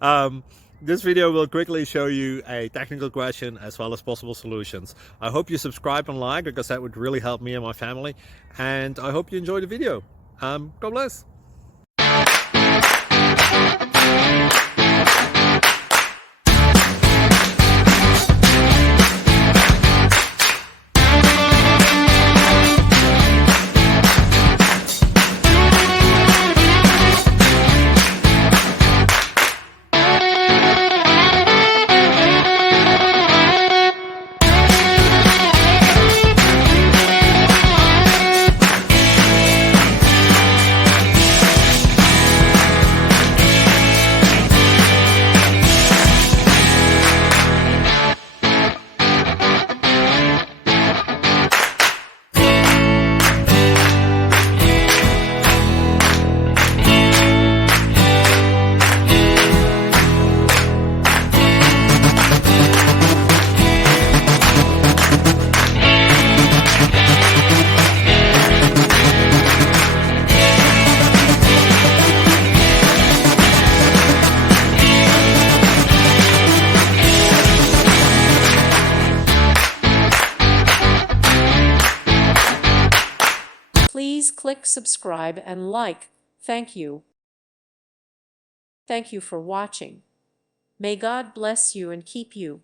um, this video will quickly show you a technical question as well as possible solutions. I hope you subscribe and like because that would really help me and my family. And I hope you enjoy the video. God bless. Please click subscribe and like. Thank you. Thank you for watching. May God bless you and keep you.